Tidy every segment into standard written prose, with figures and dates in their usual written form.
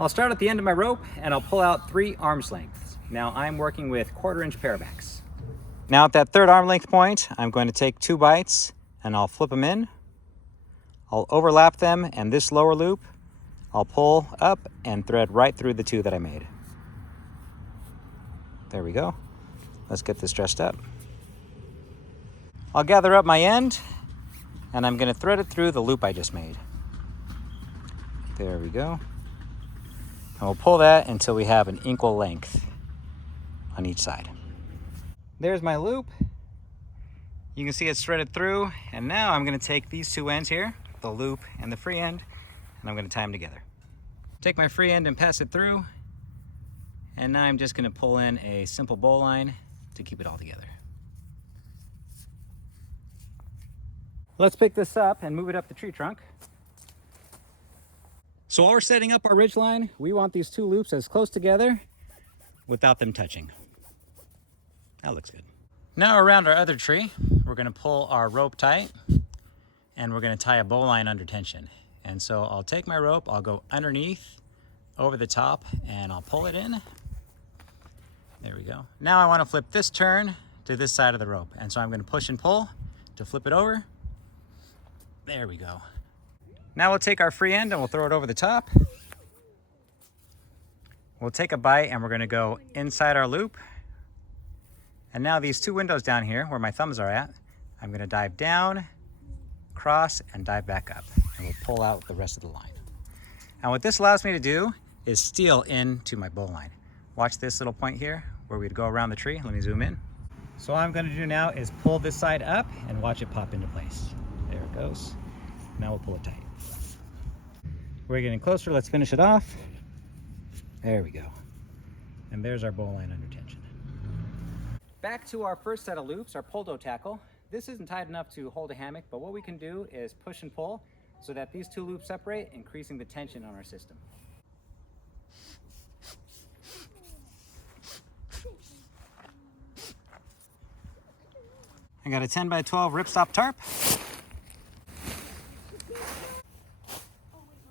I'll start at the end of my rope and I'll pull out 3 arms lengths. Now I'm working with 1/4 inch parabacks. Now at that 3rd arm length point, I'm going to take 2 bites and I'll flip them in. I'll overlap them, and this lower loop, I'll pull up and thread right through the 2 that I made. There we go. Let's get this dressed up. I'll gather up my end and I'm going to thread it through the loop I just made. There we go. And we'll pull that until we have an equal length on each side. There's my loop. You can see it's threaded through, and now I'm going to take these 2 ends here, the loop and the free end, and I'm going to tie them together. Take my free end and pass it through, and now I'm just going to pull in a simple bowline to keep it all together. Let's pick this up and move it up the tree trunk. So while we're setting up our ridge line, we want these 2 loops as close together without them touching. That looks good. Now around our other tree, we're going to pull our rope tight and we're going to tie a bowline under tension. And so I'll take my rope, I'll go underneath, over the top, and I'll pull it in. There we go. Now I want to flip this turn to this side of the rope. And so I'm going to push and pull to flip it over. There we go. Now we'll take our free end and we'll throw it over the top. We'll take a bite and we're going to go inside our loop. And now these 2 windows down here where my thumbs are at, I'm going to dive down, cross, and dive back up. And we'll pull out the rest of the line. And what this allows me to do is steal into my bowline. Watch this little point here where we'd go around the tree. Let me zoom in. So all I'm going to do now is pull this side up and watch it pop into place. There it goes. Now we'll pull it tight. We're getting closer. Let's finish it off. There we go. And there's our bowline under tension. Back to our first set of loops, our pull-dough tackle. This isn't tight enough to hold a hammock, but what we can do is push and pull so that these 2 loops separate, increasing the tension on our system. I got a 10 by 12 ripstop tarp.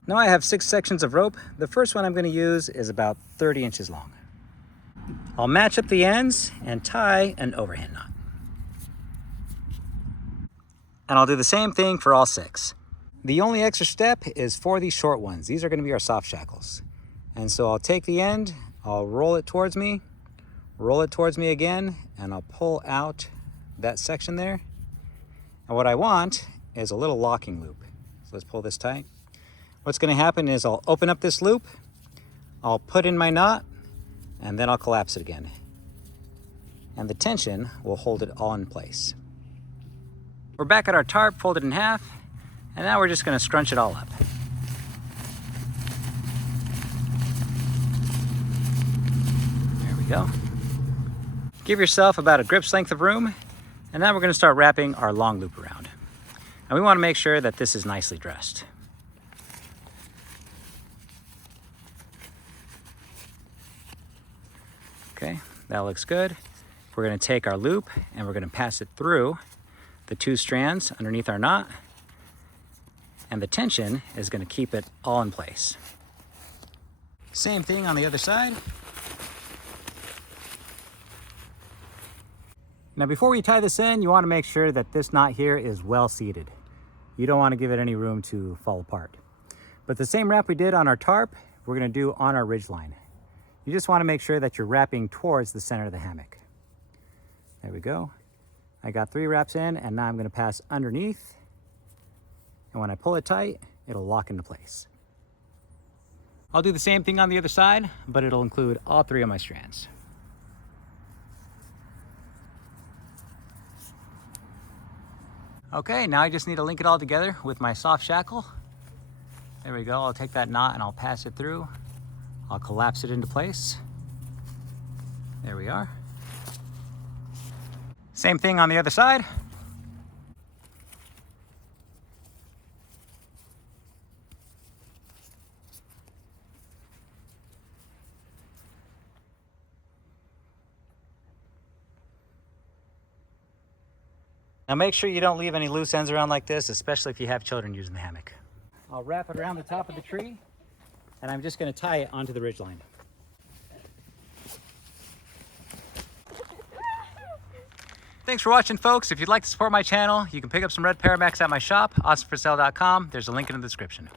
Now I have 6 sections of rope. The first one I'm going to use is about 30 inches long. I'll match up the ends and tie an overhand knot. And I'll do the same thing for all 6. The only extra step is for these short ones. These are going to be our soft shackles. And so I'll take the end, I'll roll it towards me again, and I'll pull out that section there. And what I want is a little locking loop. So let's pull this tight. What's going to happen is I'll open up this loop, I'll put in my knot, and then I'll collapse it again. And the tension will hold it all in place. We're back at our tarp, folded in half, and now we're just going to scrunch it all up. There we go. Give yourself about a grip's length of room, and now we're going to start wrapping our long loop around. And we want to make sure that this is nicely dressed. Okay, that looks good. We're going to take our loop and we're going to pass it through the 2 strands underneath our knot, and the tension is going to keep it all in place. Same thing on the other side. Now before we tie this in, you want to make sure that this knot here is well seated. You don't want to give it any room to fall apart. But the same wrap we did on our tarp, we're going to do on our ridge line. You just want to make sure that you're wrapping towards the center of the hammock. There we go. I got 3 wraps in, and now I'm going to pass underneath. And when I pull it tight, it'll lock into place. I'll do the same thing on the other side, but it'll include all 3 of my strands. Okay, now I just need to link it all together with my soft shackle. There we go. I'll take that knot and I'll pass it through. I'll collapse it into place. There we are. Same thing on the other side. Now make sure you don't leave any loose ends around like this, especially if you have children using the hammock. I'll wrap it around the top of the tree. and I'm just going to tie it onto the ridgeline. Thanks for watching, folks. If you'd like to support my channel, you can pick up some red Paramax at my shop, awesomeforsale.com. There's a link in the description.